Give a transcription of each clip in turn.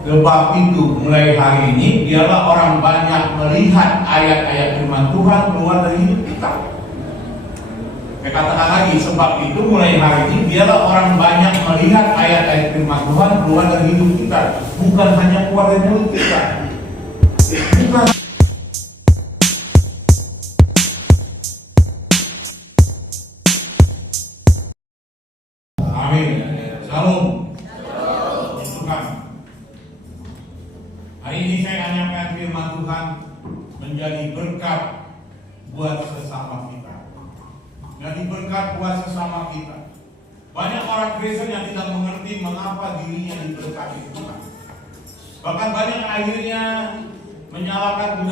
Sebab itu mulai hari ini biarlah orang banyak melihat ayat-ayat firman Tuhan keluar dari hidup kita. Saya katakan lagi, sebab itu mulai hari ini biarlah orang banyak melihat ayat-ayat firman Tuhan keluar dari hidup kita, bukan hanya keluar dari mulut kita. Bukan. Amin. Shalom. Tuhan. Hari ini saya anyakan firman Tuhan menjadi berkat buat sesama kita. Jadi berkat buat sesama kita. Banyak orang Kristen yang tidak mengerti mengapa dirinya diberkati Tuhan. Bahkan banyak akhirnya menyalahkan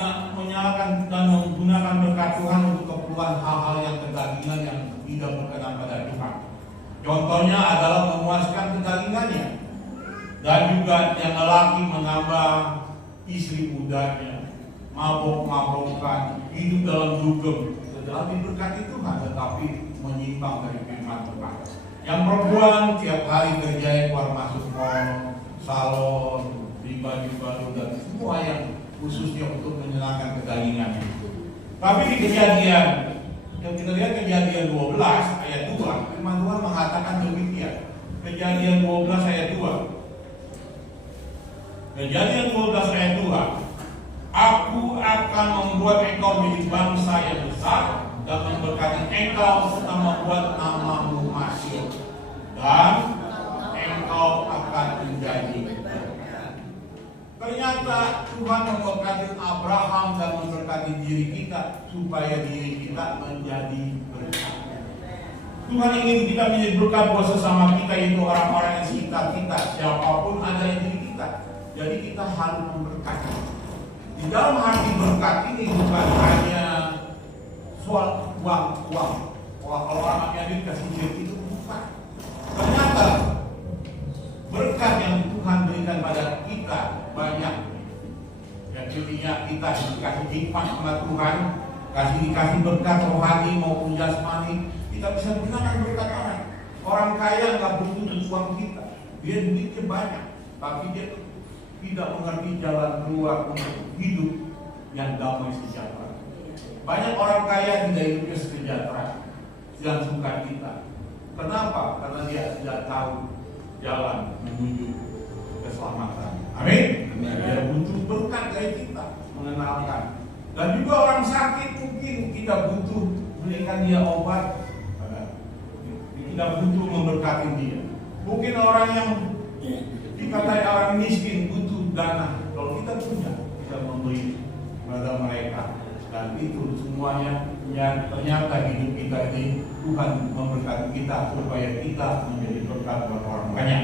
dan menggunakan berkat Tuhan untuk keperluan hal-hal yang kedagingan yang tidak berkenan pada Tuhan. Contohnya adalah memuaskan kedagingannya, dan juga yang lelaki menambah istri mudanya, mabok-mabokan, hidup dalam dugem. Setelah diberkati Tuhan, tetapi menyimpang dari firman Tuhan. Yang perempuan tiap hari kerja keluar masuk mall, salon, beli baju baru dan semua yang khususnya untuk menyenangkan kedagingannya. Tapi di Kejadian, yang kita lihat Kejadian 12 ayat 2, firman Tuhan mengatakan demikian. Kejadian 12 ayat 2. Kejadian 12 ayat 2. Aku akan membuat engkau menjadi bangsa yang besar dan memberkati engkau serta membuat namamu masyhur, dan engkau akan menjadi berkat. Ternyata Tuhan memberkati Abraham dan memberkati diri kita supaya diri kita menjadi berkat. Tuhan ingin kita menjadi berkat buat sesama kita, yaitu orang-orang yang sekitar kita, siapapun ada di diri kita. Jadi kita harus memberkati. Di dalam arti berkat ini bukan hanya soal uang. Kalau orang Amerika dikasih duit itu bukan. Ternyata berkat yang Tuhan berikan pada kita banyak. Yang intinya kita dikasih hikmat sama Tuhan, dikasih berkat rohani maupun jasmani, kita bisa gunakan berkat orang. Orang kaya nggak butuh uang kita, dia duitnya banyak, tapi dia tidak mengerti jalan keluar untuk hidup yang damai sejahtera. Banyak orang kaya tidak hidupnya sejahtera, sedang sukacita. Kenapa? Karena dia tidak tahu jalan menuju keselamatan. Amin. Dia butuh berkat dari kita, mengenalkan. Dan juga orang sakit mungkin kita butuh berikan dia obat, kita butuh memberkati dia. Mungkin orang yang dikatai orang miskin butuh dana, kalau kita punya, kita memberi kepada mereka. Dan itu semuanya yang ternyata hidup kita ini Tuhan memberkati kita supaya kita menjadi berkat buat orang banyak.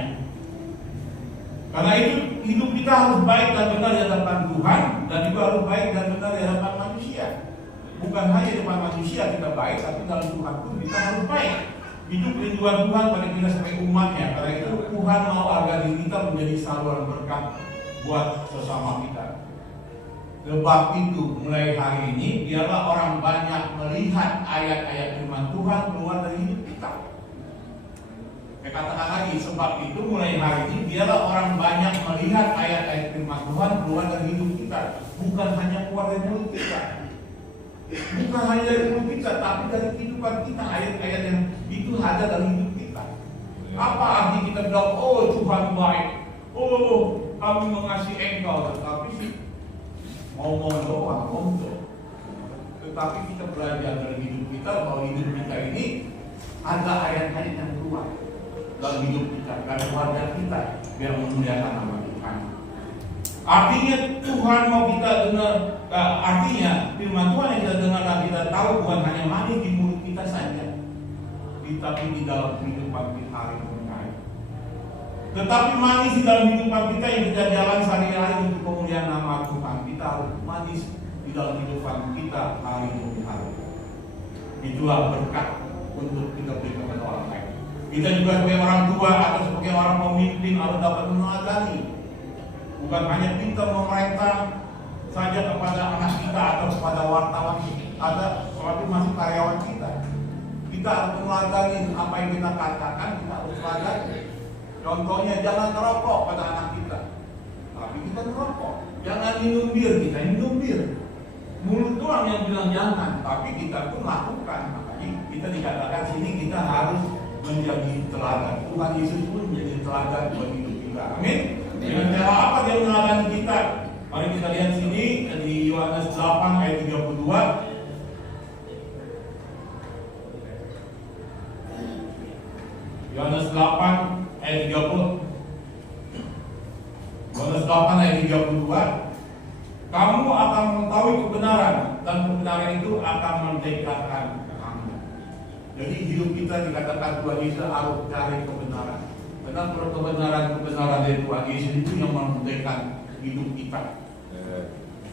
Karena itu hidup kita harus baik dan benar di hadapan Tuhan, dan juga harus baik dan benar di hadapan manusia. Bukan hanya di hadapan manusia kita baik, tapi dalam Tuhan pun kita harus baik. Hidup rinduan Tuhan pada kita sebagai umatnya. Karena itu Tuhan mau agar diri kita menjadi saluran berkat buat sesama kita. Sebab itu mulai hari ini biarlah orang banyak melihat ayat-ayat firman Tuhan keluar dari hidup kita. Saya katakan lagi, sebab itu mulai hari ini biarlah orang banyak melihat ayat-ayat firman Tuhan keluar dari hidup kita, bukan hanya keluar dari mulut kita. Bukan hanya dari mulut kita, tapi dari kehidupan kita. Ayat-ayat yang itu ada dalam hidup kita. Apa arti kita bilang, oh Tuhan baik, oh kami mengasihi engkau, tetapi sih ngomong doang. Tetapi kita belajar dari hidup kita bahwa hidup kita ini ada ayat-ayat yang keluar dalam hidup kita, dan keluarga kita, biar memuliakan nama Tuhan. Artinya Tuhan mau kita dengar, artinya firman Tuhan yang kita dengar dan kita tahu bukan hanya manis di mulut kita saja, tapi di dalam kehidupan kita hari-hari. Tetapi manis di dalam kehidupan kita yang kita jalan sehari-hari untuk kemuliaan nama Tuhan. Kita harus manis di dalam kehidupan kita hari-hari. Itulah berkat untuk kita berikan kepada orang lain. Kita juga sebagai orang tua atau sebagai orang pemimpin harus dapat meneladani. Bukan hanya pintar memerintah saja kepada anak kita atau kepada wartawan ada, tapi masih karyawan kita. Kita harus meneladani apa yang kita katakan, kita harus meneladani. Contohnya jangan merokok pada anak kita. kita ngerokok. Jangan minum bir, kita minum bir. Mulut doang yang bilang jangan, tapi kita pun lakukan. Makanya kita dikatakan sini kita harus menjadi teladan. Tuhan Yesus pun menjadi teladan bagi hidup kita. Amin. Dengan cara apa dia meneladani kita? Mari kita lihat sini di Yohanes 8 ayat 32. Yohanes 8 ayat 30. Yohanes 8 ayat 32. Kamu akan mengetahui kebenaran, dan kebenaran itu akan merdekakan kamu. Jadi hidup kita dikatakan Tuhan Yesus harus cari kebenaran. Karena kebenaran dari Tuhan Yesus itu yang memerdekakan hidup kita.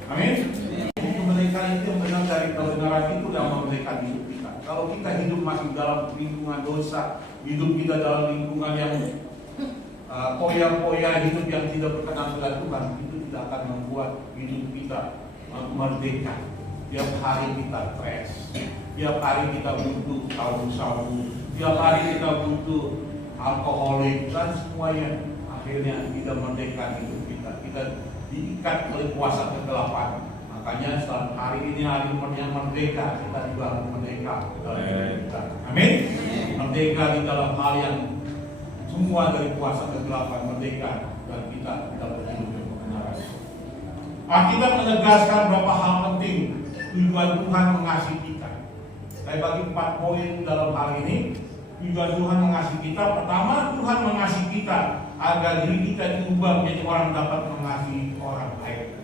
Amin. Kemerdekaan itu yang benar dari kebenaran itu yang memerdekakan hidup kita. Kalau kita hidup masih dalam lingkungan dosa, hidup kita dalam lingkungan yang poya-poya, hidup yang tidak berkenan dengan Tuhan, itu tidak akan membuat hidup kita merdeka. Tiap hari kita stres, tiap hari kita butuh sabu-sabu, tiap hari kita butuh alkoholik, dan semuanya akhirnya tidak merdeka hidup kita. Kita diikat oleh kuasa kegelapan. Makanya setelah hari ini hari yang merdeka, kita juga harus merdeka dalam hidup kita. Amin. Merdeka di dalam hal yang semua dari kuasa kegelapan, merdeka, dan kita dapat hidup yang kebenaran. Alkitab menegaskan beberapa hal penting tujuan Tuhan mengasihi kita. Saya bagi 4 poin dalam hal ini. Tujuan Tuhan mengasihi kita. Pertama, Tuhan mengasihi kita agar diri kita diubah menjadi orang dapat mengasihi orang lain.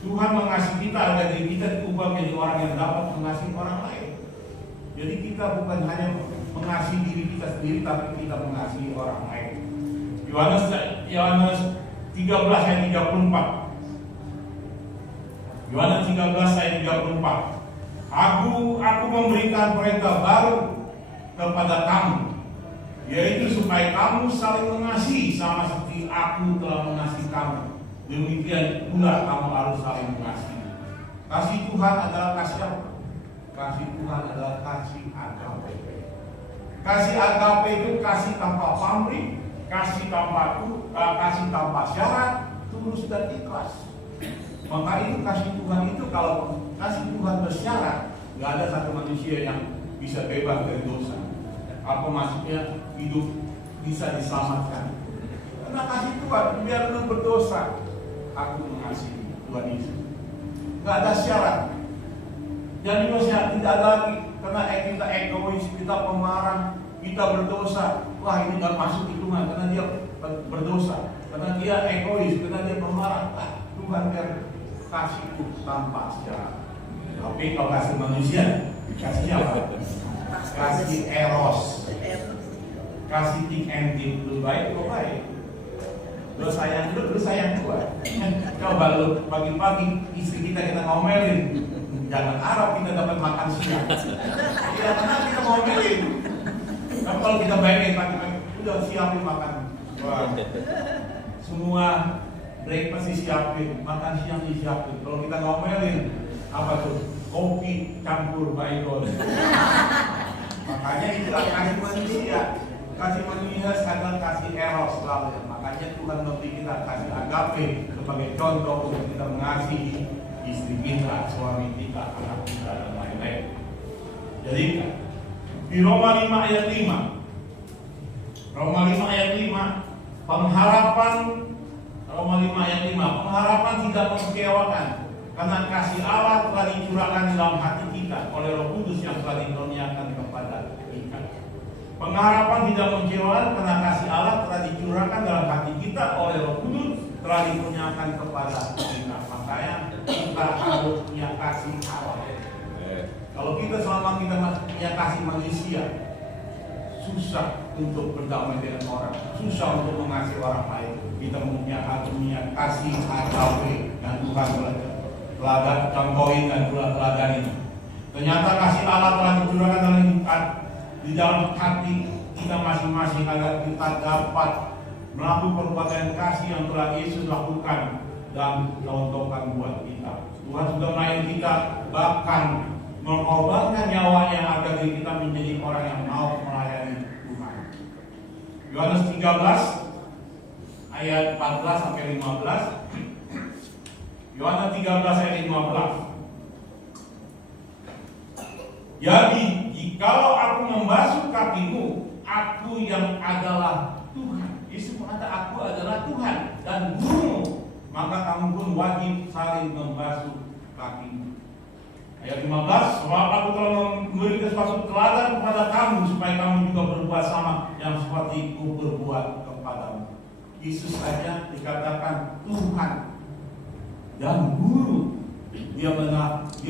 Tuhan mengasihi kita agar diri kita diubah menjadi orang yang dapat mengasihi orang lain. Jadi kita bukan hanya mengasihi diri kita sendiri, tapi kita mengasihi orang lain. Yohanes 13 ayat 34. Yohanes 13 ayat 34. Aku memberikan perintah baru kepada kamu, yaitu supaya kamu saling mengasihi sama seperti aku telah mengasihi kamu. Demikian pula kamu harus saling mengasihi. Kasih Tuhan adalah kasih apa? Kasih Tuhan adalah kasih agape. Kasih agape itu kasih tanpa pamrih, kasih tanpa syarat, tulus dan ikhlas. Maka itu kasih Tuhan itu, kalau kasih Tuhan bersyarat, nggak ada satu manusia yang bisa bebas dari dosa. Apa maksudnya hidup bisa diselamatkan? Karena kasih Tuhan, biar lu berdosa, aku mengasihi Tuhan Yesus. Nggak ada syarat. Jadi maksudnya tidak lagi karena kita egois, kita pemarah, kita berdosa. Wah, ini nggak masuk hitungan karena dia berdosa, karena dia egois, karena dia pemarah. Tuhan kan kasih tanpa syarat. Tapi kalau kasih manusia, kasih apa? Kasih eros, kasih thick and thin. Lu baik, lu baik. Lu sayang gua. Coba lu pagi-pagi istri kita ngomelin, jangan harap kita dapat makan siang. Ya, karena kita ngomelin. Tapi kalau kita baik pagi-pagi, udah siapin makan. Wah, semua breakfast disiapin, makan siang disiapin. Kalau kita ngomelin, apa tuh? Kopi campur baygon. Makanya itulah kasih manusia. Kasih manusia adalah kasih eros selalu. Makanya Tuhan memberi kita kasih agape sebagai contoh untuk kita mengasihi istri kita, suami kita, anak kita, dan lain-lain. Jadi di Roma 5 ayat 5, Roma 5 ayat 5, pengharapan tidak mengecewakan, karena kasih Allah telah dicurahkan dalam hati kita oleh Roh Kudus yang telah dikurniakan kepada kita. Pengharapan tidak mengecewakan karena kasih Allah telah dicurahkan dalam hati kita oleh Roh Kudus telah dikurniakan kepada kita. Makanya kita harus punya kasih Allah. Kalau kita selama kita punya kasih manusia, susah untuk berdamai dengan orang, susah untuk mengasihi orang lain. Kita harus punya kasih agape dan Tuhan teladan contohin dan teladan ini. Ternyata kasih Allah telah dicurahkan di dalam hati kita masing-masing agar kita dapat melakukan perbuatan kasih yang telah Yesus lakukan dan contohkan buat kita. Tuhan sudah melayani kita, bahkan mengorbankan nyawanya agar kita menjadi orang yang mau melayani Tuhan. Yohanes 13 ayat 14 sampai 15. Yohanes 13 ayat 15. Jadi, jikalau aku membasuh kakimu, aku yang adalah Tuhan. Yesus berkata, aku adalah Tuhan dan gurumu, maka kamu pun wajib saling membasuh kakimu. Ayat 15, sebab aku telah memberikan suatu teladan kepada kamu, supaya kamu juga berbuat sama yang seperti ku berbuat kepadamu. Yesus saja dikatakan Tuhan dan guru. Dia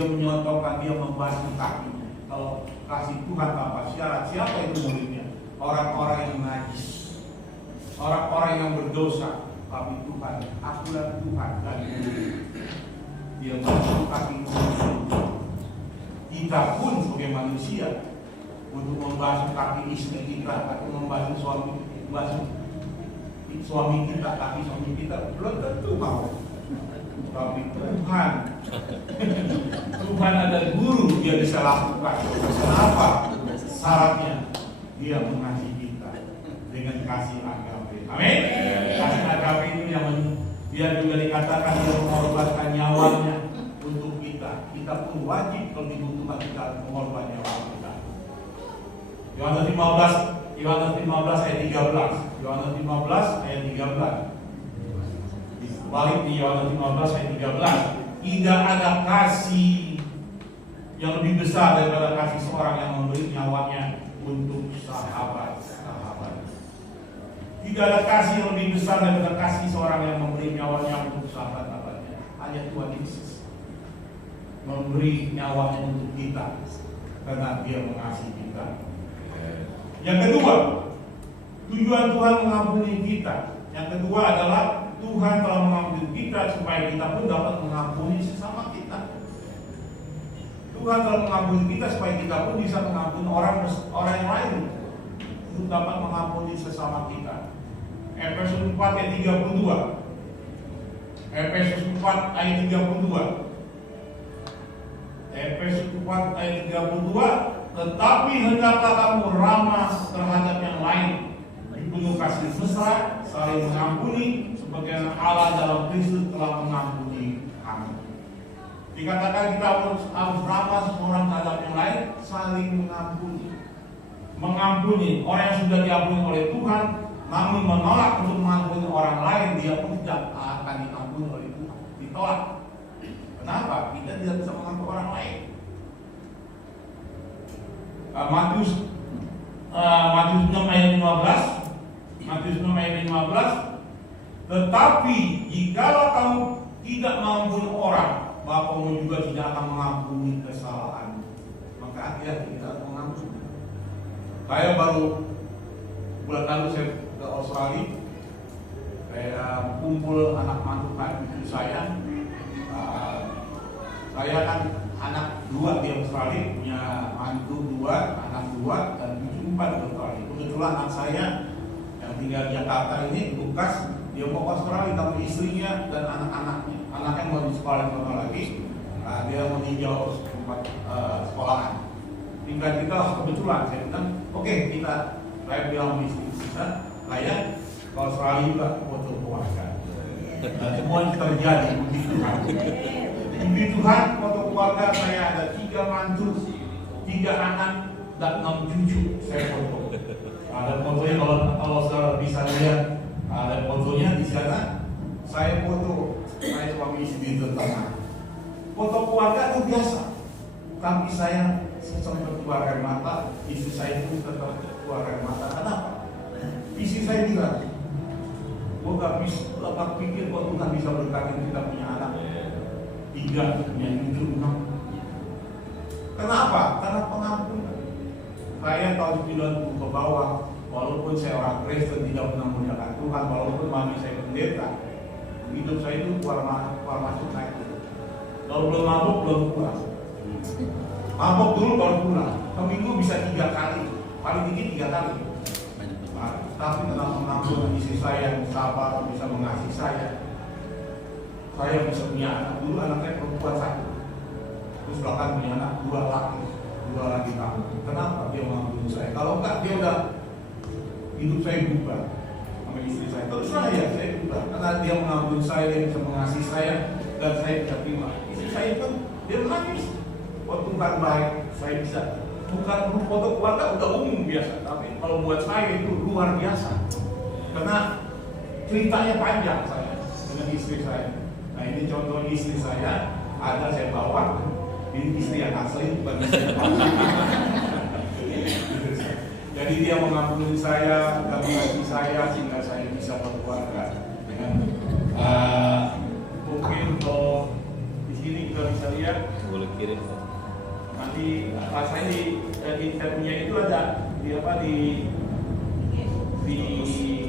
menyontohkan, dia membasuh kakinya. Kalau kasih Tuhan tanpa syarat, siapa itu muridnya? Orang-orang yang najis, orang-orang yang berdosa. Tapi Tuhan, akulah Tuhan dan guru. Dia membasuh kaki musuh. Kita pun sebagai manusia untuk membasuh kaki istri kita atau membasuh suami kita, kaki suami kita belum tentu mau. Tapi Tuhan Tuhan ada guru, dia bisa lakukan. Kenapa? Syaratnya dia mengasihi kita dengan kasih agape. Amin. Kasih agape itu yang dia juga dikatakan dia mengorbankan nyawanya untuk kita. Kita pun wajib kalau dibutuhkan kita mengorbankan nyawa kita. Yohanes 15 ayat 13. Yohanes 15 ayat 13. Balik di Yohanes 15 ayat 13. Tidak ada kasih yang lebih besar daripada kasih seorang yang memberi nyawanya untuk sahabat-sahabat. Tidak ada kasih yang lebih besar daripada kasih seorang yang memberi nyawanya untuk sahabat-sahabatnya. Hanya Tuhan Yesus memberi nyawanya untuk kita karena dia mengasihi kita. Yang kedua, tujuan Tuhan mengampuni kita. Yang kedua adalah Tuhan telah mengampuni kita supaya kita pun dapat mengampuni sesama kita. Tuhan telah mengampuni kita supaya kita pun bisa mengampuni orang yang lain untuk dapat mengampuni sesama kita. Efesus 4 ayat 32. Efesus 4 ayat 32. Efesus 4 ayat 32. Tetapi hendaklah kamu ramah terhadap yang lain, dipenuh kasih mesra, saling mengampuni, sebagaimana Allah dalam Kristus telah mengampuni kamu. Dikatakan kita harus ramah seorang terhadap yang lain, saling mengampuni. Mengampuni orang yang sudah diampuni oleh Tuhan, namun menolak untuk mengampuni orang lain, dia pun tidak akan diampuni oleh Tuhan. Ditolak. Kenapa? Kita tidak bisa mengampuni orang lain. Matius 6 ayat 15. Matius 6 ayat 15. Tetapi jikalau kamu tidak mengampuni orang, Bapamu juga tidak akan mengampuni kesalahan. Maka hati-hati kita mengampuni. Saya baru bulan lalu saya ke Australia. Saya kumpul anak mantu cucu saya. Saya kan anak 2 di Australia, punya mantu 2, anak 2, dan cucu 4 di Australia. Kebetulan anak saya yang tinggal di Jakarta ini, Lukas, dia mau ke Australia tapi istrinya dan anak-anaknya. Anaknya mau di sekolah yang sama lagi, dia mau meninjau tempat sekolahan. Tinggal kita kebetulan, saya bilang, oke, saya bilang sama istri kita, saya ke Australia juga foto keluarga. Dan semua terjadi puji Tuhan. Puji Tuhan, foto keluarga saya ada 3 mantu, 3 anak, dan 6 cucu saya foto. Ada fotonya kalau saudara bisa lihat, ada fotonya di sana. Saya foto, saya suami istri di tengah. Foto keluarga itu biasa, tapi saya sempat keluar air mata, istri saya pun tetap keluar air mata. Kenapa? Istri saya bilang, gue gak bisa, gak pikir kok Tuhan bisa berkati kita punya anak 3, punya cucu 6. Kenapa? Karena pengampunan. Saya tahun 90 ke bawah, walaupun saya orang Kristen tidak pernah memuliakan Tuhan, walaupun mami saya pendeta, hidup saya itu keluar masuk naik. Kalau belum mabuk belum pulang. Mabuk dulu baru pulang. Seminggu bisa 3 kali, paling tinggi 3 kali. Tapi dalam pengampunan istri saya yang sabar, bisa mengasihi saya bisa punya anak. Dulu anak saya perempuan 1, terus bahkan punya anak 2 laki, 2 lagi kamu. Kenapa dia mengampuni saya? Kalau enggak, dia udah hidup saya berubah. sama istri saya. Terus saya juga, karena dia mengampuni saya, dia bisa mengasihi saya, dan saya bisa terima. Istri saya pun dia menangis. Oh Tuhan baik, saya bisa. Bukan foto keluarga udah umum biasa, tapi kalau buat saya itu luar biasa. Karena ceritanya panjang saya dengan istri saya. Nah ini contoh istri saya, ada saya bawa. Ini istri yang asli, bukan istri yang palsu. Jadi dia mengampuni saya, dan mengasihi saya sehingga saya bisa berkeluarga. Mungkin kalau di sini kita bisa lihat, boleh kirim. nanti rasanya di tabnya itu ada di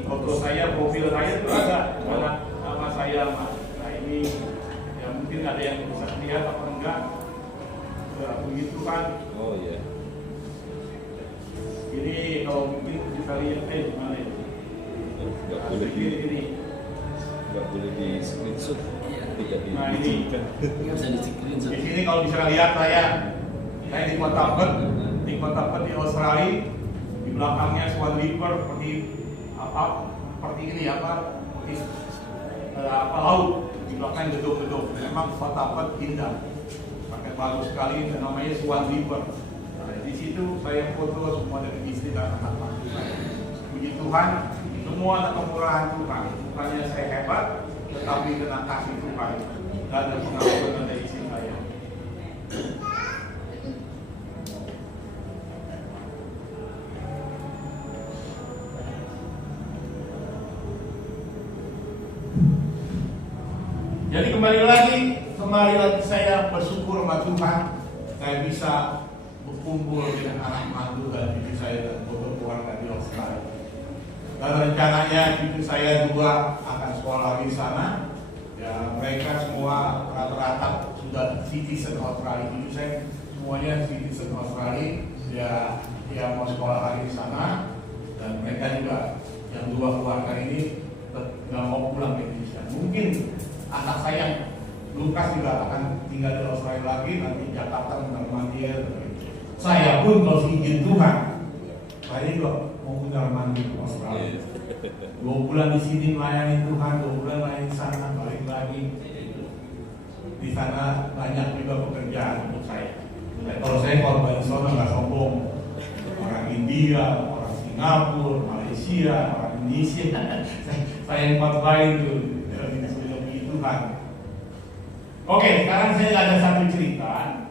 foto saya, profil saya itu ada nama saya, Mas. Nah ini ya mungkin ada yang bisa lihat apa enggak, begitu kan? Oh iya. Ini kalau mungkin bisa lihat gimana ya? Nggak boleh ini. Nggak boleh di screenshot. Nah ini Nggak bisa di screenshot. di sini kalau bisa lihat saya di Kota Perth, di Australia. Di belakangnya Swan River seperti ini laut. Di belakang gedung-gedung. Memang Kota Perth indah, pakai bagus sekali dan namanya Swan River. Nah, di situ saya foto semua dengan istri dan anak-anak saya. Puji Tuhan, semua ada kemurahan Tuhan. Bukannya saya hebat, tetapi kena kasih Tuhan dan ada pengampunan dari istri saya. Jadi kembali lagi saya bersyukur sama Tuhan, saya bisa berkumpul dengan anak mantu dan cucu saya dan keluarga di Australia. Dan rencananya cucu saya juga akan sekolah di sana. Ya, mereka semua rata-rata sudah citizen Australia. Cucu saya semuanya citizen Australia. Dia mau sekolah lagi di sana. Dan mereka juga yang dua keluarga ini nggak mau pulang ke Indonesia. Mungkin anak saya Lukas juga akan tinggal di Australia lagi, nanti Jakarta menerima dia. Saya pun kalau izin Tuhan, saya juga mau menerima di Australia. 2 bulan di sini melayani Tuhan, 2 bulan melayani di sana, balik lagi. Di sana banyak juga pekerjaan untuk saya. Kalau saya di sana nggak sombong. Orang India, orang Singapura, Malaysia, orang Indonesia, saya lain tuh. Tuhan. Oke, sekarang saya ada satu cerita.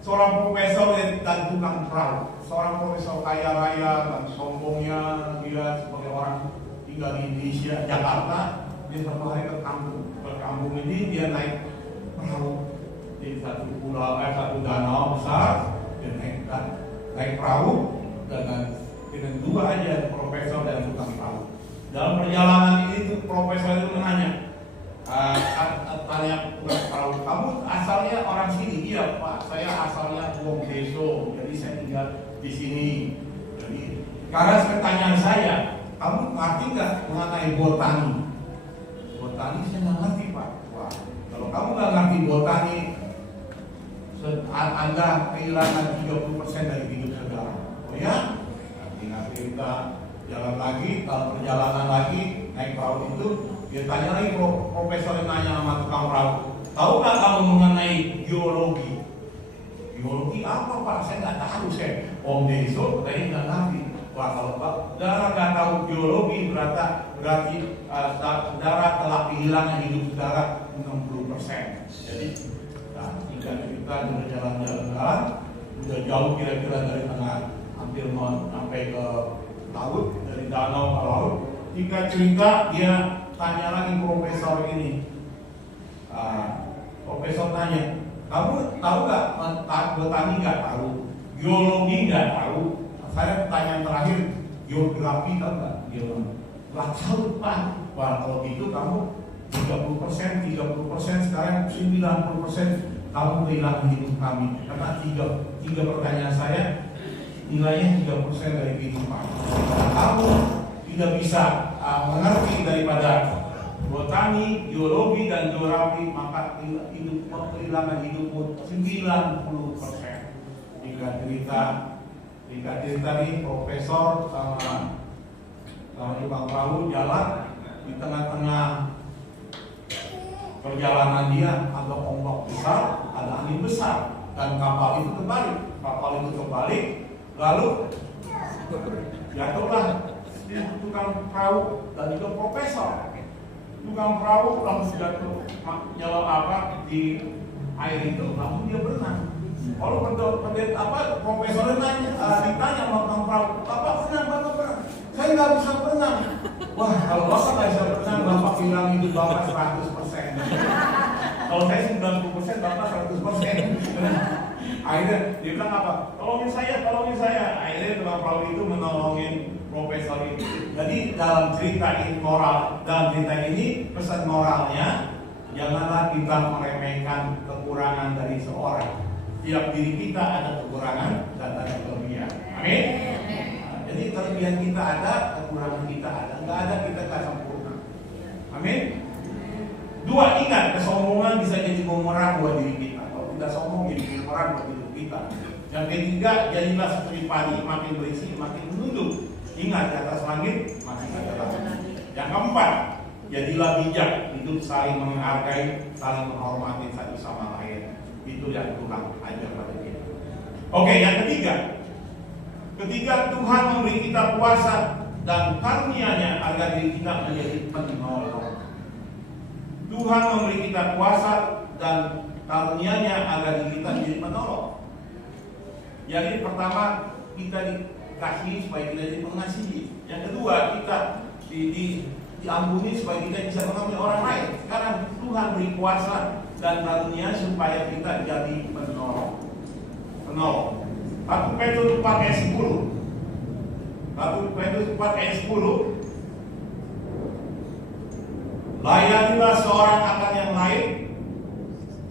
Seorang profesor dan tukang perahu. Seorang profesor kaya raya dan sombongnya dia sebagai orang tinggal di Indonesia, Jakarta. Dia satu hari ke kampung ini dia naik perahu di satu satu danau besar. Dia naik perahu dengan 2 aja profesor dan tukang perahu. Dalam perjalanan ini profesor itu menanya, tanya perahu, kamu asalnya orang sini? Iya Pak, saya asalnya Wong Deso, jadi saya tinggal di sini. Jadi karena pertanyaan saya, kamu ngerti nggak mengenai botani? Botani saya nggak ngerti Pak. Wah, kalau kamu nggak ngerti botani, Anda kehilangan 30% dari hidup saudara. Oh ya? Nanti kita jalan lagi, dalam perjalanan lagi naik perahu itu. Dia tanya lagi, profesor yang nanya sama tukang perahu, tahu nggak kamu mengenai geologi? Geologi apa Pak? Saya nggak tahu, saya Om Deso, saya nggak ngerti. Wah kalau Pak, saudara nggak tahu geologi berarti saudara telah kehilangan hidup saudara 60%. Jadi, jika kita sudah jalan-jalan, udah jauh kira-kira dari tengah, hampir mau sampai ke laut, dari danau ke laut. Jika cerita dia tanya lagi profesor ini, profesor tanya, kamu tahu nggak botani? Nggak tahu, geologi nggak tahu. Saya pertanyaan terakhir, geografi tahu nggak? Geologi nggak tahu Pak. Wah kalau gitu kamu 30%, sekarang 90% kamu kehilangan hidup kami. Karena tiga pertanyaan saya nilainya 3% dari kehidupan. Kamu tidak bisa mengerti daripada botani, geologi dan geografi, maka kehilangan hidupmu 90%. Jika cerita nih profesor sama Kalau tukang perahu jalan di tengah-tengah perjalanan dia ada ombak besar, ada angin besar, dan kapal itu terbalik, lalu jatuhlah si tukang perahu dan juga profesor. Tukang perahu langsung jatuh nyelam di air itu, langsung dia berenang. Kalau profesornya ditanya sama tukang perahu, Bapak berenang? Saya nggak bisa berenang. Wah, kalau Bapak nggak bisa berenang, Bapak bilang itu Bapak 100%. Kalau saya 90%, Bapak 100%. Akhirnya dia bilang apa? Tolongin saya. Akhirnya tukang perahu itu menolongin profesor itu. Jadi dalam cerita ini pesan moralnya, janganlah kita meremehkan kekurangan dari seorang. Tiap diri kita ada kekurangan dan ada kelebihan. Amin. Jadi kelebihan kita ada, kekurangan kita ada. Nggak ada kita tak sempurna. Amin. Dua, ingat, kesombongan bisa jadi bumerang buat diri kita. Kalau kita sombong jadi bumerang buat hidup kita. Yang ketiga, jadilah seperti padi, makin berisi, makin menunduk. Ingat, di atas langit masih ada langit. Yang keempat, jadilah bijak, hidup saling menghargai, saling menghormati satu sama lain. Itu yang Tuhan ajar pada kita. Oke, yang ketiga, Tuhan memberi kita kuasa dan karunia-Nya agar diri kita menjadi penolong. Tuhan memberi kita kuasa dan karunia-Nya agar diri kita menjadi penolong. Jadi pertama, kita dikasihi supaya kita jadi mengasihi. Yang kedua, kita diampuni supaya kita bisa mengampuni orang lain. Sekarang Tuhan beri kuasa dan karunia supaya kita jadi penolong. 1 Petrus 4 ayat 10. 1 Petrus 4 ayat 10. Layanilah seorang akan yang lain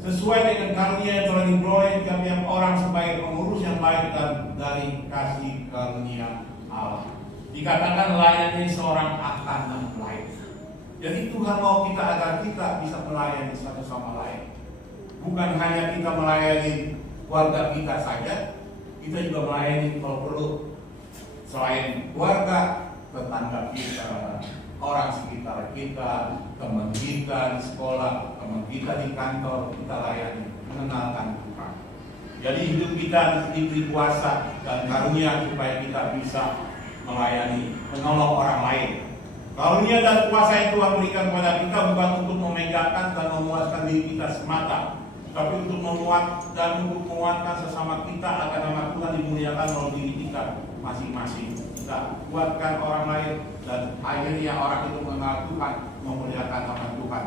sesuai dengan karunia yang telah diperoleh tiap orang sebagai pengurus yang baik dan dari kasih karunia Allah. Dikatakan layani seorang akan yang lain. Jadi Tuhan mau kita agar kita bisa melayani satu sama lain. Bukan hanya kita melayani keluarga kita saja, kita juga melayani kalau perlu selain keluarga, tetangga kita, orang sekitar kita, teman kita di sekolah, teman kita di kantor, kita layani, mengenalkan Tuhan. Jadi hidup kita diberi kuasa dan karunia supaya kita bisa melayani, menolong orang lain. Karunia dan kuasa yang Tuhan berikan kepada kita bukan untuk memegahkan dan memuaskan diri kita semata, tapi untuk memuat dan untuk menguatkan sesama kita agar nama Tuhan dimuliakan melalui diri kita masing-masing. Kita kuatkan orang lain dan akhirnya orang itu mengenal Tuhan, memuliakan nama Tuhan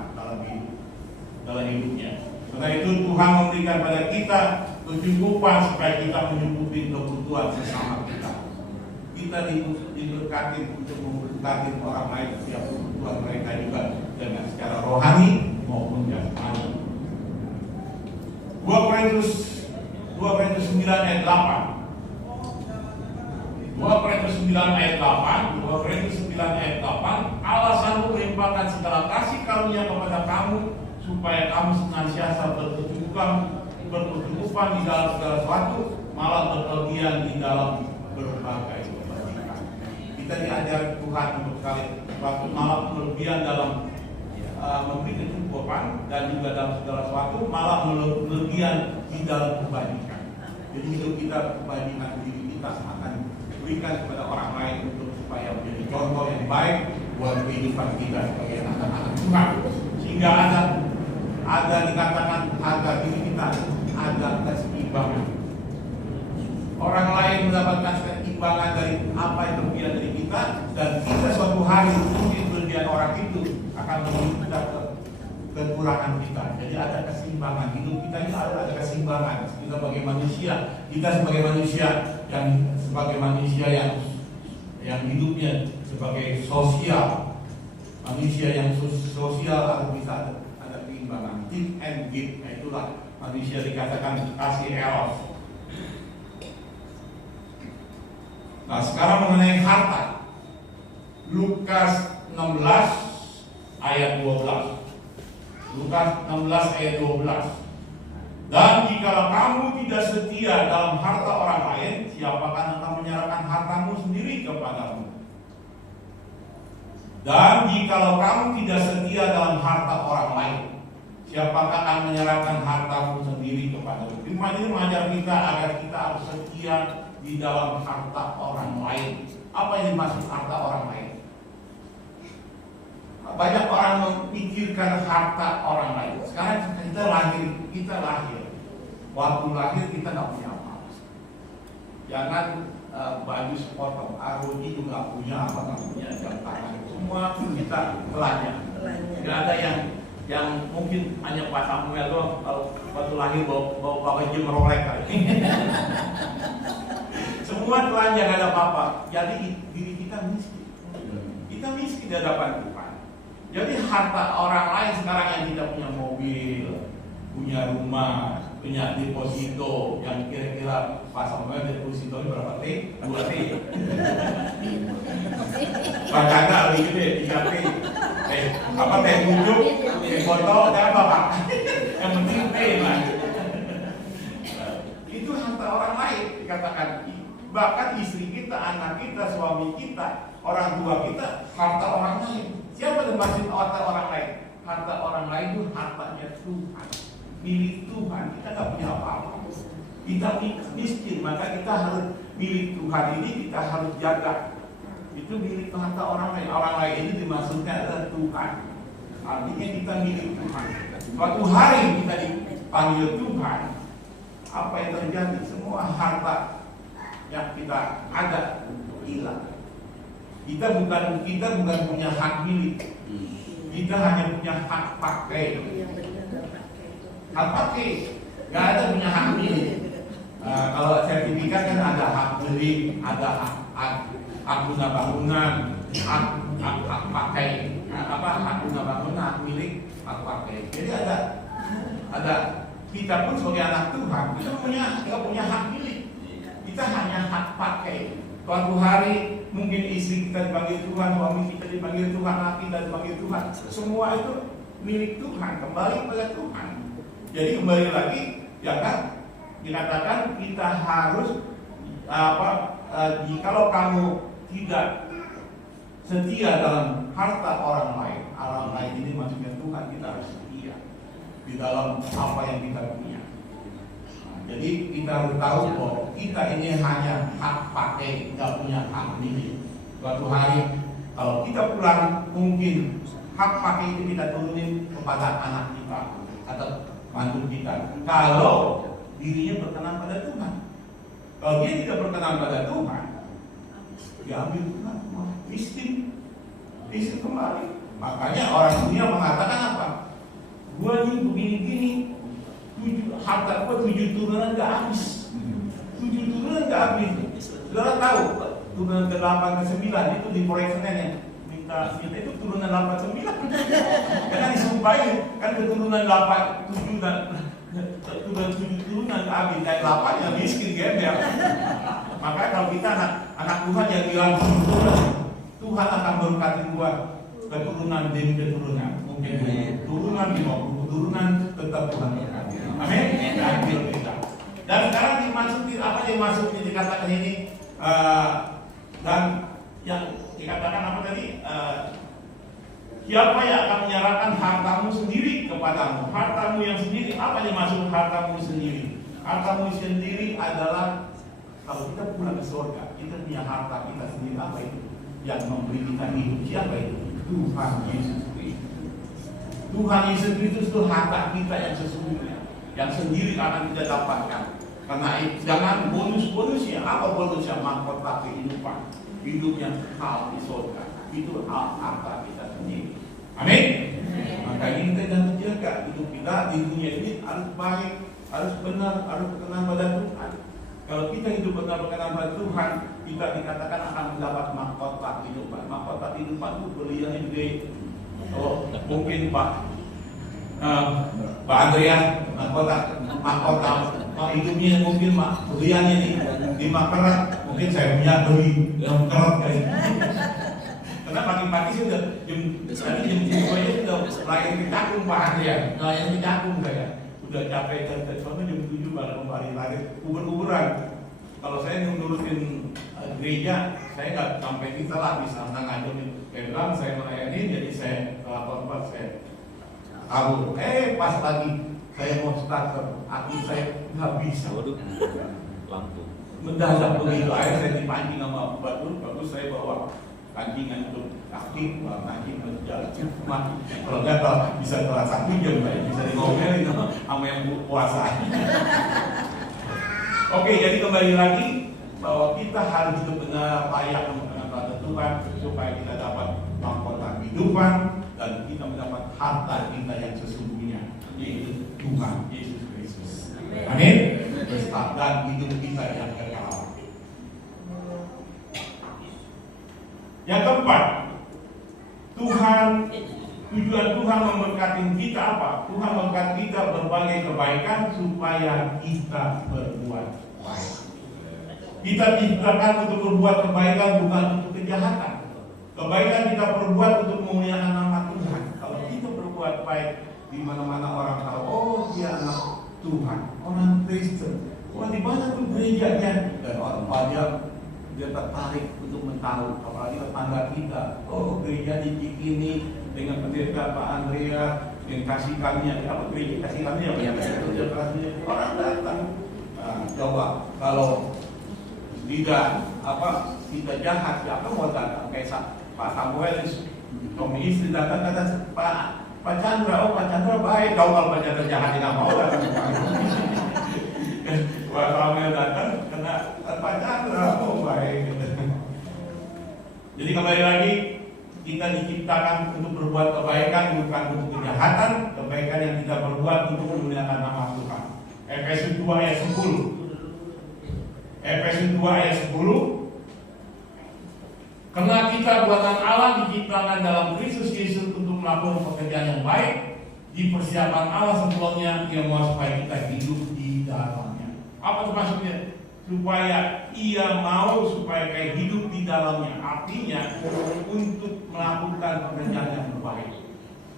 dalam hidupnya. Karena itu Tuhan memberikan pada kita kecukupan supaya kita mencukupi kebutuhan sesama kita. Kita diberkati untuk memberkati orang lain setiap kebutuhan mereka juga dengan secara rohani maupun jasmani. 2 Korintus 9 ayat 8. 2 Korintus 9 ayat 8, Allah sanggup melimpahkan segala kasih karunia kepada kamu supaya kamu senantiasa berkecukupan di dalam segala sesuatu, malah berkelebihan di dalam berbagai kebajikan. Kita diajar Tuhan untuk sekali waktu malah berlebihan dalam memberi kecukupan dan juga dalam segala sesuatu, malah berlebihan di dalam kebajikan. Jadi hidup kita kebajikan diri kita akan berikan kepada orang lain untuk supaya menjadi contoh yang baik buat kehidupan kita sebagai anak-anak Tuhan. Sehingga ada dikatakan harga diri kita ada keseimbangan. Orang lain mendapatkan keseimbangan dari apa yang berlebihan dari kita, dan kita suatu hari mungkin berlebihan orang itu akan menuju kita ke kekurangan kita. Jadi ada keseimbangan. Hidup kita ini ada keseimbangan. Kita sebagai manusia yang hidupnya sebagai sosial, manusia yang sosial harus bisa ada keseimbangan. Give and give. Nah, itulah manusia dikatakan kasih eros. Nah, sekarang mengenai harta. Lukas 16 ayat 12. Lukas 16 ayat 12. Dan jikalau kamu tidak setia dalam harta orang lain, siapakah akan menyerahkan hartamu sendiri kepadamu? Dan jikalau kamu tidak setia dalam harta orang lain, siapakah akan menyerahkan hartamu sendiri kepadamu? Firman ini mengajar kita agar kita harus setia di dalam harta orang lain. Apa yang dimaksud harta orang lain? Banyak orang memikirkan harta orang lain. Sekarang kita lahir. Waktu lahir kita nggak punya apa-apa. Jangan baju sepotong, ROG juga punya apa, nggak punya jam tangan. Semua kita telanjang. Tidak ada yang mungkin hanya Pak Samuel doang kalau waktu lahir bawa jam Rolex kali. Semua telanjang, nggak ada apa-apa. Jadi diri kita miskin. Kita miskin di hadapan Tuhan. Jadi harta orang lain sekarang yang kita punya mobil, punya rumah, punya deposito yang kira-kira Pak Samuel deposito berapa T? 2 T. Pak Kakak lebih gede 3 T. Apa teh bujuk, teh botol, teh apa Pak? Yang penting T lah. Itu harta orang lain dikatakan. Bahkan istri kita, anak kita, suami kita, orang tua kita, harta orang lain. Siapa yang maksud harta orang lain? Harta orang lain itu hartanya Tuhan, milik Tuhan. Kita nggak punya apa-apa. Kita miskin, maka kita harus milik Tuhan ini kita harus jaga. Itu milik harta orang lain. Orang lain ini dimaksudkan adalah Tuhan. Artinya kita milik Tuhan. Suatu hari kita dipanggil Tuhan, apa yang terjadi? Semua harta yang kita ada hilang. Kita bukan punya hak milik. Kita hanya punya hak pakai. Hak pakai. Gak ada punya hak milik. Kalau sertifikat kan ada hak beli, ada hak guna bangunan, hak pakai. Hak guna bangunan, hak milik, hak pakai. Jadi ada kita pun sebagai anak Tuhan, kita punya hak milik. Kita hanya hak pakai. Suatu hari mungkin istri kita dipanggil Tuhan, suami kita dipanggil Tuhan, anak kita dipanggil Tuhan. Semua itu milik Tuhan, kembali pada Tuhan. Jadi kembali lagi, ya kan? Dikatakan kita harus jikalau kamu tidak setia dalam harta orang lain ini maksudnya Tuhan, kita harus setia di dalam apa yang kita punya. Jadi kita harus tahu bahwa kita ini hanya hak pakai, nggak punya hak milik. Suatu hari kalau kita pulang, mungkin hak pakai itu kita turunin kepada anak kita atau mantu kita. Kalau dirinya berkenan pada Tuhan. Kalau dia tidak berkenan pada Tuhan, dia ambil Tuhan, miskin kembali. Makanya orang dunia mengatakan apa? Gua ini begini-gini. Harta gua 7 turunan gak habis. 7 turunan gak habis. Saudara tahu turunan ke-8 ke-9 itu di proyek Senen ya. Minta itu turunan 8 9. Karena disumpahin kan keturunan 8 7 dan turunan 7 turunan gak habis. Dan 8 yang miskin gembel. Makanya kalau kita anak Tuhan yang bilang Tuhan akan berkati gua keturunan demi keturunan. Mungkin turunan 50 turunan tetap Tuhan berkati. Amin. Dan sekarang dimasuki apa yang masuknya dikatakan ini dan yang dikatakan apa tadi? Siapa yang akan menyerahkan hartamu sendiri kepadamu? Hartamu yang sendiri, apa yang masuk hartamu sendiri? Hartamu sendiri adalah kalau kita pulang ke surga, kita punya harta kita sendiri. Apa itu? Yang memberi kita hidup. Siapa itu? Tuhan Yesus Kristus. Tuhan Yesus Kristus itu harta kita yang sesungguhnya, yang sendiri akan kita dapatkan. Karena jangan bonus-bonusnya. Apa bonusnya? Mahkota kehidupan, hidup yang kekal di surga. Itu harta kita sendiri. Amin. Makanya kita jangan jaga hidup kita di dunia ini harus baik, harus benar, harus berkenan pada Tuhan. Kalau kita hidup benar berkenan pada Tuhan, kita dikatakan akan mendapat mahkota kehidupan. Mahkota kehidupan itu beliannya gede. Oh, mungkin Pak Andreas mahkota hidupnya mungkin beliannya nih 5 karat, mungkin saya punya beli 6 karat kali. Karena pagi-pagi sih udah jam 7 aja sudah lahir di Cakung Pak Andreas, lahir di Cakung saya. Udah capek soalnya jam 7 baru kembali lagi kuburan. kalau saya nurutin gereja, saya nggak sampai kita lah bisa ngajuin. Saya bilang saya melayani, jadi saya lapor saya tahu. Pas lagi saya mau starter, aku saya nggak bisa. Waduh, lampu. Mendadak begitu, akhirnya saya dipancing sama bagus saya bawa kancingan untuk aktif, kancing untuk jalan. Kalau nggak bisa kelas 1 jam, bisa diomelin sama yang puasa. Oke, jadi kembali lagi bahwa kita harus benar layak mengenal pada Tuhan supaya kita dapat mahkota kehidupan dan kita mendapat harta kita yang sesungguhnya, yaitu Tuhan Yesus Kristus. Amin. Dan hidup kita yang kekal. Yang keempat, tujuan Tuhan memberkati kita apa? Tuhan memberkati kita berbagai kebaikan supaya kita berbuat baik. Kita diciptakan untuk berbuat kebaikan, bukan untuk kejahatan. Kebaikan kita perbuat untuk memuliakan nama Tuhan. Kalau kita berbuat baik, di mana-mana orang tahu, oh dia anak Tuhan, orang Kristen. Wah, di mana tuh gerejanya? Dan orang banyak dia tertarik untuk mentahu, apalagi tetangga kita. Oh, gereja di Cikini dengan pendeta Pak Andrea yang kasih karunia, apa gereja kasih karunia? Orang datang. Nah, coba kalau tidak kita jahat, siapa mau datang? Kayak Pak Samuel, suami istri datang kata Pak Chandra, oh Pak Chandra baik. Kau kalau Pak Chandra jahat tidak mau datang. Pak Samuel datang kena Pak Chandra, oh baik. Jadi kembali lagi, kita diciptakan untuk berbuat kebaikan, bukan untuk kejahatan. Kebaikan yang kita berbuat untuk memuliakan nama Tuhan. Efesus 2 ayat 10. Efesus 2 ayat 10. Karena kita buatan Allah diciptakan dalam Kristus Yesus untuk melakukan pekerjaan yang baik, di persiapan Allah sebelumnya Ia mau supaya kita hidup di dalamnya. Apa itu maksudnya? Supaya Ia mau supaya kita hidup di dalamnya. Artinya untuk melakukan pekerjaan yang baik.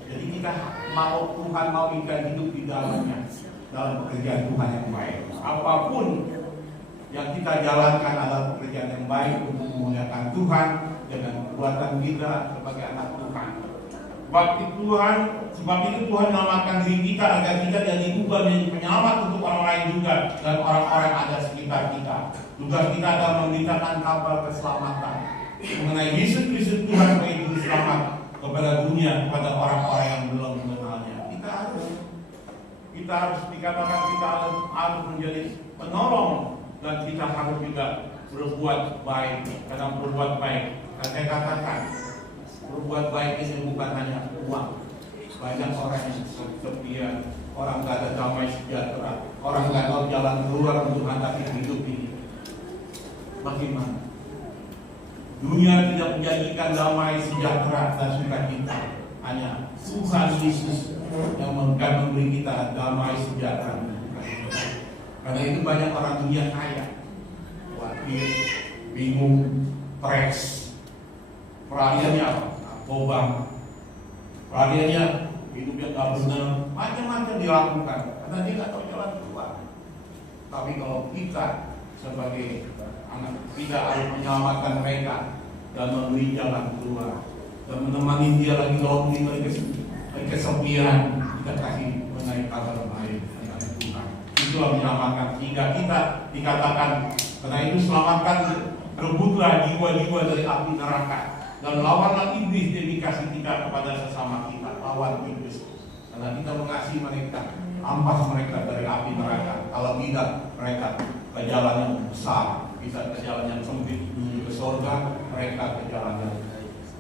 Jadi kita mau, Tuhan mau kita hidup di dalamnya, dalam pekerjaan Tuhan yang baik. Apapun yang kita jalankan adalah pekerjaan yang baik untuk memuliakan Tuhan dengan kekuatan kita sebagai anak Tuhan. Sebab itu Tuhan menyelamatkan diri kita agar kita jadi diubah menjadi penyelamat untuk orang lain juga dan orang-orang ada sekitar kita. Tugas kita adalah memberitakan kabar keselamatan mengenai Yesus Kristus Tuhan sebagai juru selamat kepada dunia, kepada orang-orang yang belum mengenalnya. Kita harus dikatakan kita harus menjadi penolong. Dan kita harus juga berbuat baik. Karena berbuat baik, saya katakan berbuat baik ini bukan hanya uang. Banyak orang yang kesepian, orang gak ada damai sejahtera, orang gak tahu jalan keluar untuk menghadapi hidup ini. Bagaimana? Dunia tidak menjanjikan damai sejahtera dan sukacita. Hanya Tuhan Yesus yang memberi kita damai sejahtera. Karena itu banyak orang dunia kaya, khawatir, bingung, stres, peralihannya apa? Narkoba, peralihannya hidup yang gak benar, macam-macam dilakukan karena dia nggak tahu jalan keluar. Tapi kalau kita sebagai anak tidak harus menyelamatkan mereka dan memberi jalan keluar dan menemani dia lagi lonely, kesepian, kita kasih menaik kabar baik. Itulah menyelamatkan, sehingga kita dikatakan, karena itu selamatkan, rebutlah jiwa-jiwa dari api neraka dan lawanlah iblis yang dikasih kita kepada sesama kita. Lawan iblis karena kita mengasihi mereka, ampas mereka dari api neraka. Kalau tidak, mereka ke jalan yang besar, bisa ke jalan yang sempit menuju ke surga, mereka ke jalan yang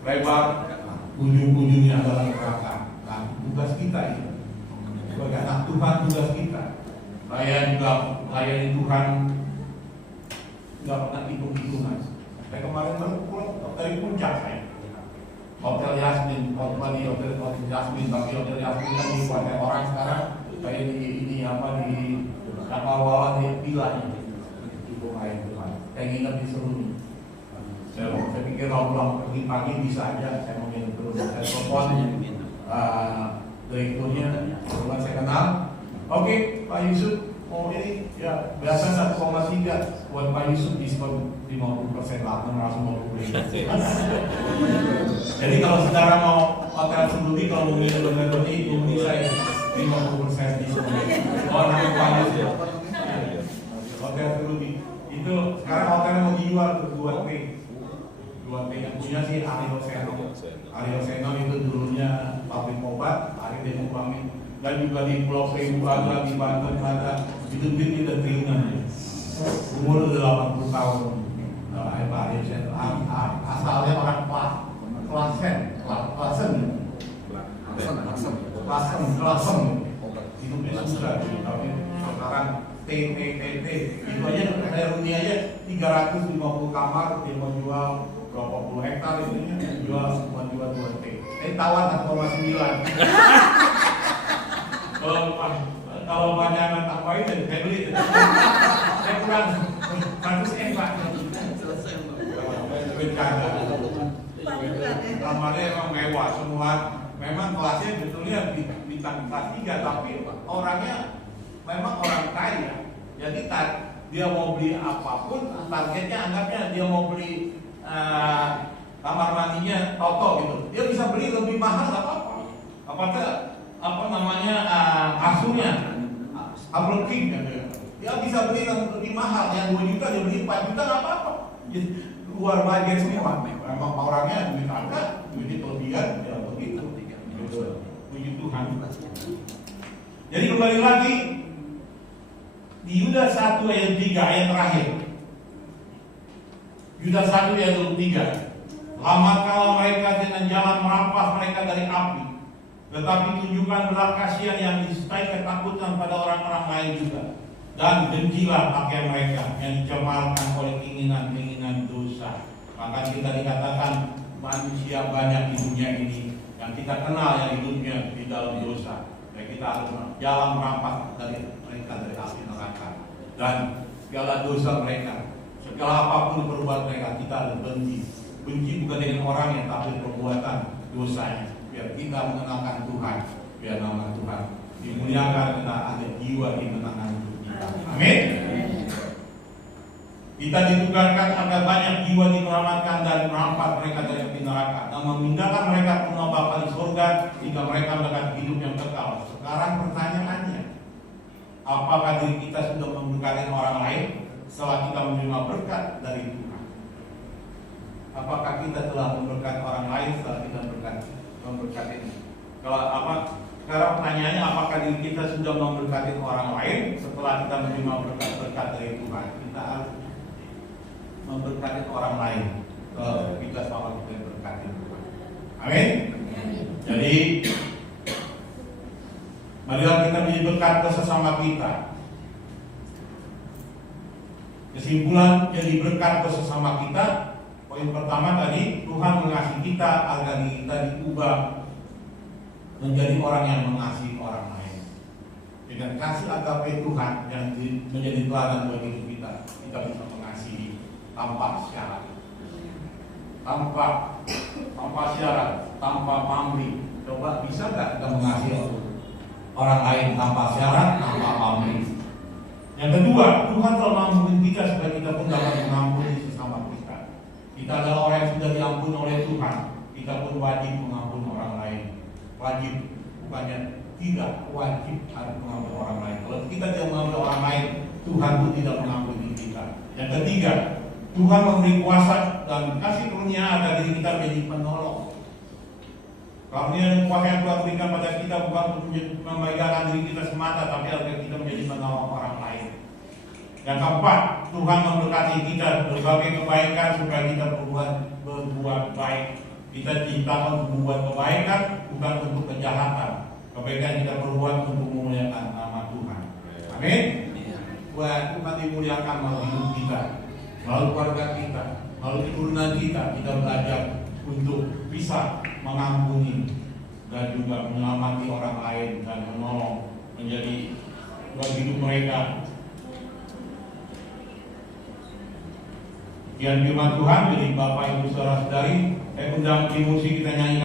lebar, ujung-ujungnya adalah neraka. Nah, tugas kita ini sebagai anak Tuhan, tugas kita layani Tuhan, nggak pernah hitung-hitungan. Saya kemarin baru pulang dari puncak saya, Hotel Yasmin, hotel Yasmin, tapi Hotel Yasmin kan dipakai orang sekarang kayak di Kapal di villa itu main Tuhan. Saya nginep di Seruni. Saya pikir kalau pulang pagi-pagi bisa aja saya mau nginep terus. Saya telepon direkturnya, saya kenal. Oke, Pak Yusuf mau ini ya biasa 1,3 buat Pak Yusuf diskon 50% lah, 650 ribu. Jadi kalau saudara mau hotel sendiri, kalau mau minum lebih hubungi saya 50% diskon. Oh, namanya Pak Yusuf. Hotel sendiri itu sekarang hotelnya mau dijual ke 2T. 2T yang punya sih Ari Roseno. Ari Roseno itu dulunya pabrik obat, Ari dia ngembangin. Dan juga di Pulau Seribu ada, di Banten ada, itu kita triliunan. Umur 80 tahun. Pak Ari Roseno asalnya orang Klasen. Itu dia susah, tapi sekarang T itu aja kayak Runi aja 350 kamar dia mau jual berapa puluh hektar itunya mau jual 2T. Tawar 1,9. Kalau panjangan tambahin saya beli. Saya kurang 100 Pak. Kamarnya emang mewah semua. Memang kelasnya betulnya bintang 3, tapi orangnya memang orang kaya. Jadi dia mau beli apapun, targetnya anggapnya dia mau beli kamar mandinya Toto gitu. Dia bisa beli lebih mahal nggak apa-apa. Kasurnya Apple King kan dia bisa beli lebih mahal, yang 2 juta dia beli 4 juta nggak apa-apa. Luar budget semua. Memang orangnya duit agak, duit kelebihan ya begitu. Puji Tuhan. Jadi kembali lagi di Yudas 1 ayat 3 ayat terakhir. Yudas 1 ayat 23. Selamatkanlah mereka dengan jalan merampas mereka dari api, tetapi tunjukkan belas kasihan yang disertai ketakutan pada orang-orang lain juga. Dan bencilah pakaian mereka yang dicemarkan oleh keinginan-keinginan dosa. Maka kita dikatakan manusia banyak di dunia ini yang kita kenal yang hidupnya di dalam dosa. Dan kita harus jalan merampas dari mereka dari api neraka. Dan segala dosa mereka, segala apapun perbuatan mereka, kita harus benci. Benci bukan dengan orangnya, tapi perbuatan dosanya. Biar kita mengenalkan Tuhan, biar nama Tuhan dimuliakan, kita ada jiwa di menangan hidup kita. Amin. Kita ditugaskan agar banyak jiwa diselamatkan dan merampas mereka dari api neraka dan memindahkan mereka ke rumah Bapa di surga jika mereka mendapat hidup yang kekal. Sekarang pertanyaannya, apakah diri kita sudah memberkati orang lain setelah kita menerima berkat dari Tuhan? Apakah kita telah memberkati orang lain setelah kita memberkati ini? Sekarang pertanyaannya, apakah diri kita sudah memberkati orang lain setelah kita menerima berkat dari Tuhan? Kita harus memberkati orang lain kalau kita sama kita berkati Tuhan. Amin. Jadi marilah kita menjadi berkat ke sesama kita. Kesimpulan jadi berkat ke sesama kita. Poin pertama tadi, Tuhan mengasihi kita agar kita diubah menjadi orang yang mengasihi orang lain. Dengan kasih agape Tuhan yang menjadi teladan bagi hidup kita, kita bisa mengasihi tanpa syarat, tanpa syarat, tanpa pamrih. Coba bisa nggak kita mengasihi orang lain tanpa syarat, tanpa pamrih? Yang kedua, Tuhan telah mengampuni kita supaya kita pun dapat mengampuni sesama kita. Kita adalah orang yang sudah diampuni oleh Tuhan. Kita pun wajib mengampuni orang lain. Wajib, bukannya tidak wajib harus mengampuni orang lain. Kalau kita tidak mengampuni orang lain, Tuhan pun tidak mengampuni kita. Yang ketiga, Tuhan memberi kuasa dan kasih karunia agar diri kita menjadi penolong. Karunia dan kuasa yang Tuhan berikan pada kita bukan untuk membahagiakan diri kita semata, tapi agar kita menjadi penolong orang lain. Yang keempat, Tuhan memberkati kita berbagai kebaikan supaya kita berbuat baik. Kita diciptakan untuk membuat kebaikan, bukan untuk kejahatan. Kebaikan kita berbuat untuk memuliakan nama Tuhan. Amin. Buat Tuhan dimuliakan melalui hidup kita, melalui keluarga kita, melalui keturunan kita. Kita belajar untuk bisa mengampuni dan juga menyelamatkan orang lain dan menolong menjadi buat hidup mereka. Sekian firman Tuhan. Jadi Bapak Ibu Saudara-saudari, saya undang tim musik kita nyanyi.